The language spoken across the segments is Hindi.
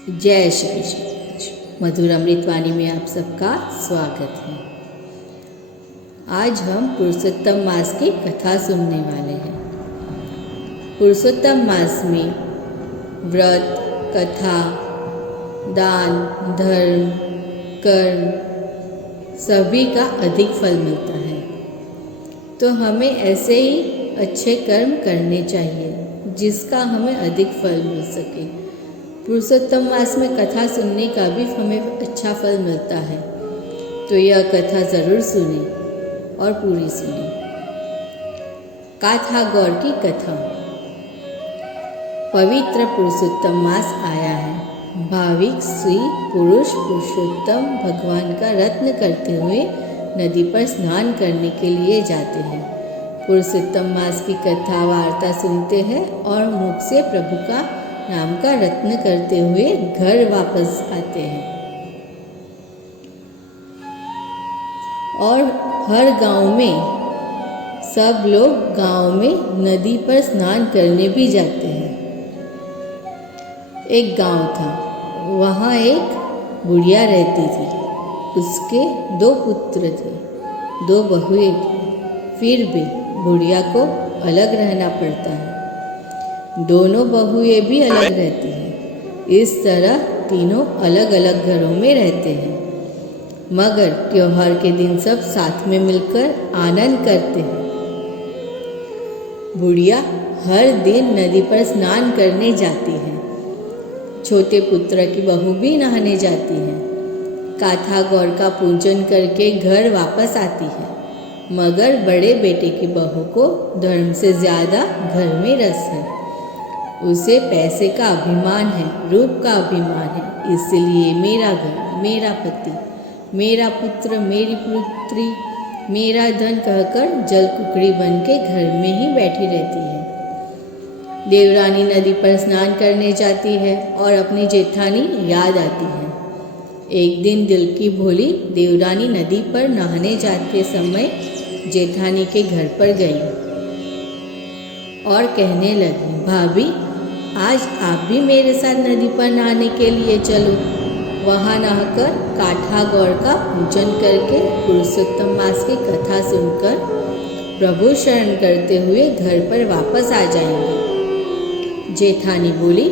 जय श्री कृष्ण। मधुर अमृतवाणी में आप सबका स्वागत है। आज हम पुरुषोत्तम मास की कथा सुनने वाले हैं। पुरुषोत्तम मास में व्रत, कथा, दान, धर्म, कर्म सभी का अधिक फल मिलता है। तो हमें ऐसे ही अच्छे कर्म करने चाहिए जिसका हमें अधिक फल मिल सके। पुरुषोत्तम मास में कथा सुनने का भी हमें अच्छा फल मिलता है। तो यह कथा ज़रूर सुने और पूरी सुने। काथा गौर की कथा। पवित्र पुरुषोत्तम मास आया है। भाविक स्त्री पुरुष पुरुषोत्तम भगवान का रत्न करते हुए नदी पर स्नान करने के लिए जाते हैं। पुरुषोत्तम मास की कथा वार्ता सुनते हैं और मुख से प्रभु का नाम का रत्न करते हुए घर वापस आते हैं। और हर गांव में सब लोग गांव में नदी पर स्नान करने भी जाते हैं। एक गांव था, वहाँ एक बुढ़िया रहती थी। उसके 2 पुत्र थे, 2 बहुएं थी। फिर भी बुढ़िया को अलग रहना पड़ता है। दोनों बहुएं भी अलग रहती हैं। इस तरह तीनों अलग अलग घरों में रहते हैं, मगर त्योहार के दिन सब साथ में मिलकर आनंद करते हैं। बुढ़िया हर दिन नदी पर स्नान करने जाती है। छोटे पुत्र की बहू भी नहाने जाती है। काथा गौर का पूजन करके घर वापस आती है, मगर बड़े बेटे की बहू को धर्म से ज़्यादा घर में रस है। उसे पैसे का अभिमान है, रूप का अभिमान है। इसलिए मेरा घर, मेरा पति, मेरा पुत्र, मेरी पुत्री, मेरा धन कहकर जल कुकड़ी बन के घर में ही बैठी रहती है। देवरानी नदी पर स्नान करने जाती है और अपनी जेठानी याद आती है। एक दिन दिल की भोली देवरानी नदी पर नहाने जाते समय जेठानी के घर पर गई और कहने लगी, भाभी आज आप भी मेरे साथ नदी पर नहाने के लिए चलो। वहाँ नहाकर काथा गौर का पूजन करके पुरुषोत्तम मास की कथा सुनकर प्रभु शरण करते हुए घर पर वापस आ जाएंगे। जेठानी बोली,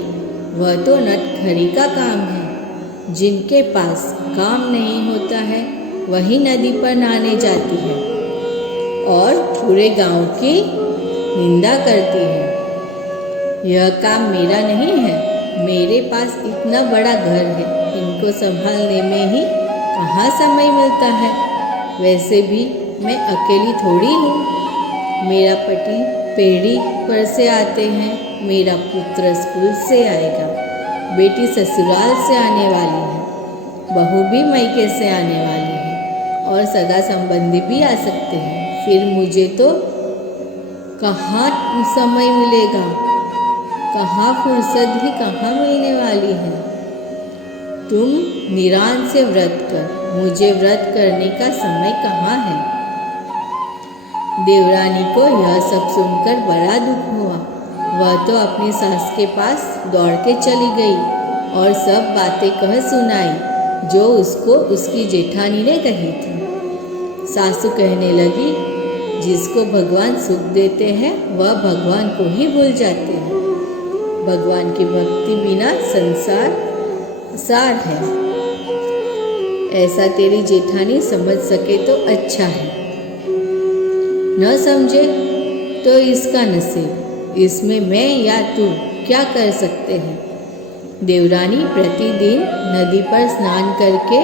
वह तो नटखरी का काम है। जिनके पास काम नहीं होता है वही नदी पर नहाने जाती है और पूरे गांव की निंदा करती है। यह काम मेरा नहीं है। मेरे पास इतना बड़ा घर है, इनको संभालने में ही कहाँ समय मिलता है। वैसे भी मैं अकेली थोड़ी हूँ। मेरा पति पेढ़ी पर से आते हैं, मेरा पुत्र स्कूल से आएगा, बेटी ससुराल से आने वाली है, बहू भी मायके से आने वाली है और सगा संबंधी भी आ सकते हैं। फिर मुझे तो कहाँ समय मिलेगा, कहाँ फुर्सत ही कहाँ मिलने वाली है। तुम निरान से व्रत कर, मुझे व्रत करने का समय कहाँ है। देवरानी को यह सब सुनकर बड़ा दुख हुआ। वह तो अपनी सास के पास दौड़ के चली गई और सब बातें कह सुनाई जो उसको उसकी जेठानी ने कही थी। सासू कहने लगी, जिसको भगवान सुख देते हैं वह भगवान को ही भूल जाते हैं। भगवान की भक्ति बिना संसार सार है। ऐसा तेरी जेठानी समझ सके तो अच्छा है, न समझे तो इसका नसीब। इसमें मैं या तू क्या कर सकते हैं। देवरानी प्रतिदिन नदी पर स्नान करके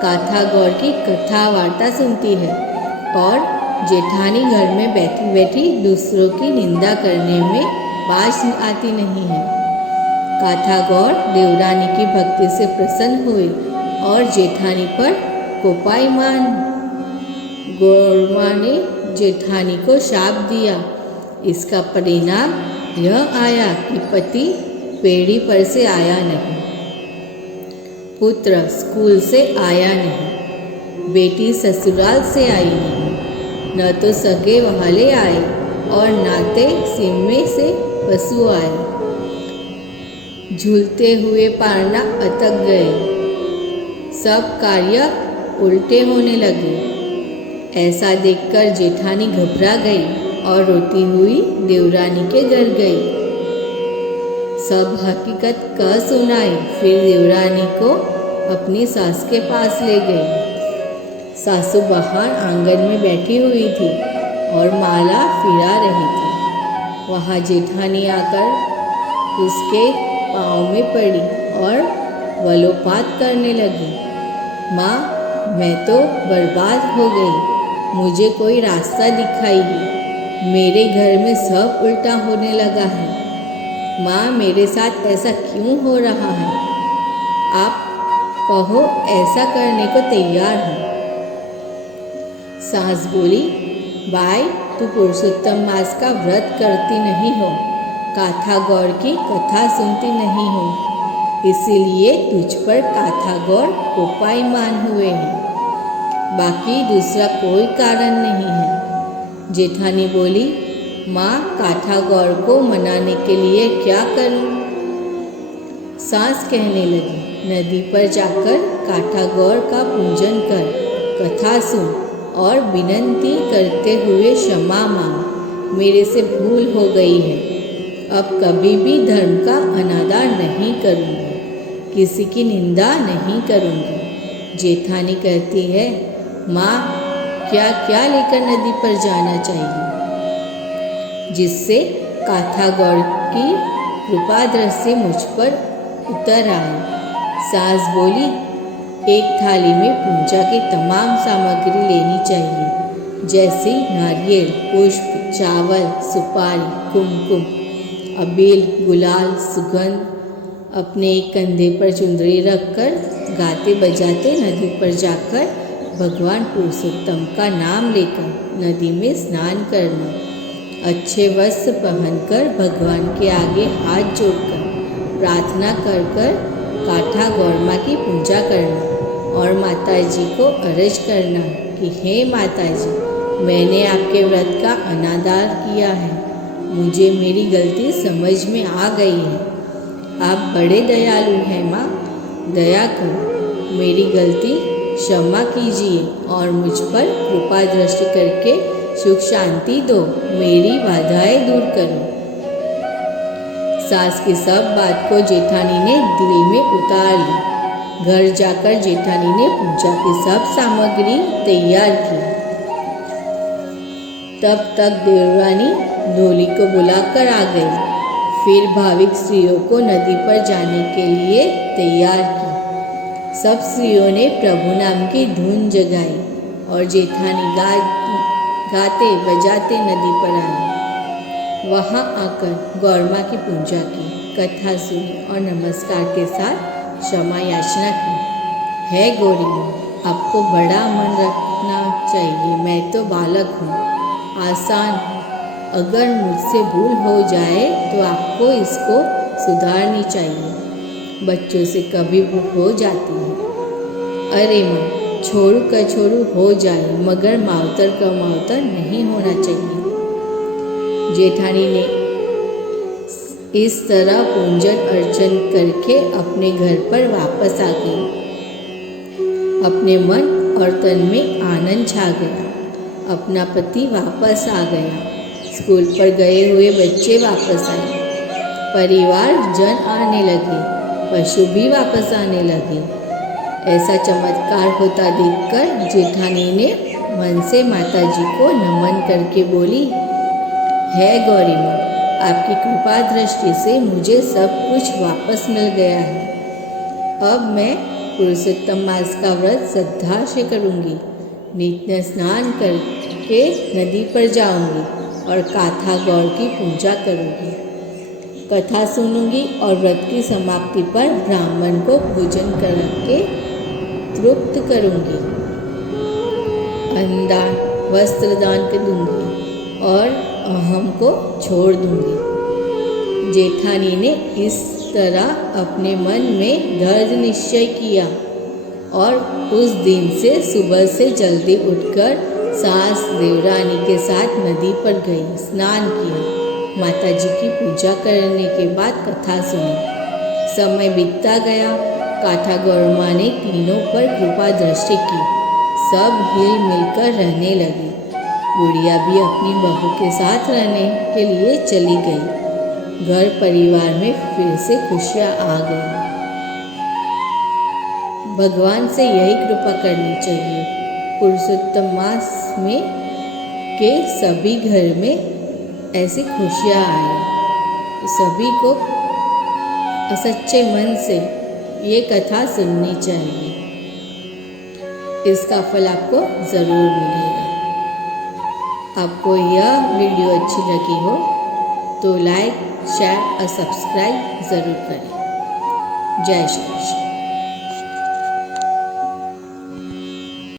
काथा गौर की कथा वार्ता सुनती है और जेठानी घर में बैठी बैठी दूसरों की निंदा करने में बाज आती नहीं है। काथा गौर देवरानी की भक्ति से प्रसन्न हुई और जेठानी पर कोपायमान। गौरमा ने जेठानी को शाप दिया। इसका परिणाम यह आया कि पति पेढ़ी पर से आया नहीं, पुत्र स्कूल से आया नहीं, बेटी ससुराल से आई नहीं, न तो सगे वहाले आए और नाते सिम्मे से पशु आए। झूलते हुए पारना अटक गए। सब कार्य उल्टे होने लगे। ऐसा देखकर जेठानी घबरा गई और रोती हुई देवरानी के घर गई। सब हकीकत कह सुनाई। फिर देवरानी को अपनी सास के पास ले गई। सासू बाहर आंगन में बैठी हुई थी और माला फिरा रही थी। वहाँ जेठानी आकर उसके पाँव में पड़ी और वलोपात करने लगी। माँ, मैं तो बर्बाद हो गई। मुझे कोई रास्ता दिखाइए। मेरे घर में सब उल्टा होने लगा है। माँ, मेरे साथ ऐसा क्यों हो रहा है? आप कहो, ऐसा करने को तैयार हूँ। सास बोली, भाई, तू पुरुषोत्तम मास का व्रत करती नहीं हो, काथा गौर की कथा सुनती नहीं हो, इसीलिए तुझ पर काथा गौर कोपायमान हुए हैं। बाकी दूसरा कोई कारण नहीं है। जेठानी बोली, माँ, काथा गौर को मनाने के लिए क्या करूं? सास कहने लगी, नदी पर जाकर काथा गौर का पूजन कर, कथा सुन और विनती करते हुए क्षमा मांग। मेरे से भूल हो गई है। अब कभी भी धर्म का अनादर नहीं करूँगी, किसी की निंदा नहीं करूँगी। जेठानी कहती है, माँ, क्या क्या लेकर नदी पर जाना चाहिए जिससे काथा गौर की कृपा दृष्टि मुझ पर उतर आए? सास बोली, एक थाली में पूजा की तमाम सामग्री लेनी चाहिए, जैसे नारियल, पुष्प, चावल, सुपारी, कुमकुम, अबील, गुलाल, सुगंध। अपने एक कंधे पर चुंदरी रखकर गाते बजाते नदी पर जाकर भगवान पुरुषोत्तम का नाम लेकर नदी में स्नान करना। अच्छे वस्त्र पहनकर भगवान के आगे हाथ जोड़कर प्रार्थना कर कर काथा गौर माँ की पूजा करना और माता जी को अर्ज करना कि हे माता जी, मैंने आपके व्रत का अनादर किया है। मुझे मेरी गलती समझ में आ गई है। आप बड़े दयालु हैं माँ, दया करो, मेरी गलती क्षमा कीजिए और मुझ पर कृपा दृष्टि करके सुख शांति दो, मेरी बाधाएं दूर करो। सास की सब बात को जेठानी ने दिल में उतार ली। घर जाकर जेठानी ने पूजा की सब सामग्री तैयार की। तब तक देवरानी ढोली को बुलाकर आ गई। फिर भाविक स्त्रियों को नदी पर जाने के लिए तैयार की। सब स्त्रियों ने प्रभु नाम की धुन जगाई और जेठानी गाते बजाते नदी पर आई। वहाँ आकर गौर माँ की पूजा की, कथा सुनी और नमस्कार के साथ क्षमा याचना की। है गौरी माँ, आपको बड़ा मन रखना चाहिए। मैं तो बालक हूँ, आसान। अगर मुझसे भूल हो जाए तो आपको इसको सुधारनी चाहिए। बच्चों से कभी भूल हो जाती है। अरे माँ, छोड़ू कछोड़ू हो जाए मगर मावतर का मावतर नहीं होना चाहिए। जेठानी ने इस तरह पूजन अर्चन करके अपने घर पर वापस आ गई। अपने मन और तन में आनंद छा गया। अपना पति वापस आ गया। स्कूल पर गए हुए बच्चे वापस आए। परिवार जन आने लगे। पशु भी वापस आने लगे। ऐसा चमत्कार होता देखकर जेठानी ने मन से माता जी को नमन करके बोली, है गौरी माँ, आपकी कृपा दृष्टि से मुझे सब कुछ वापस मिल गया है। अब मैं पुरुषोत्तम मास का व्रत श्रद्धा से करूँगी। नित्य स्नान करके नदी पर जाऊँगी और काथा गौर की पूजा करूँगी, कथा सुनूंगी और व्रत की समाप्ति पर ब्राह्मण को भोजन करके तृप्त करूँगी। अन्नदान, वस्त्रदान कर दूँगी और अहम को छोड़ दूँगी। जेठानी ने इस तरह अपने मन में दृढ़ निश्चय किया और उस दिन से सुबह से जल्दी उठकर सास देवरानी के साथ नदी पर गई, स्नान किया, माता जी की पूजा करने के बाद कथा सुनी। समय बीतता गया। काठागौर माँ ने तीनों पर कृपा दृष्टि की। सब हिल मिलकर रहने लगे। गुड़िया भी अपनी बहू के साथ रहने के लिए चली गई। घर परिवार में फिर से खुशियाँ आ गई। भगवान से यही कृपा करनी चाहिए पुरुषोत्तम मास में के सभी घर में ऐसी खुशियाँ आए। सभी को सच्चे मन से ये कथा सुननी चाहिए। इसका फल आपको ज़रूर मिलेगा। आपको यह वीडियो अच्छी लगी हो तो लाइक, शेयर और सब्सक्राइब ज़रूर करें। जय श्री कृष्ण।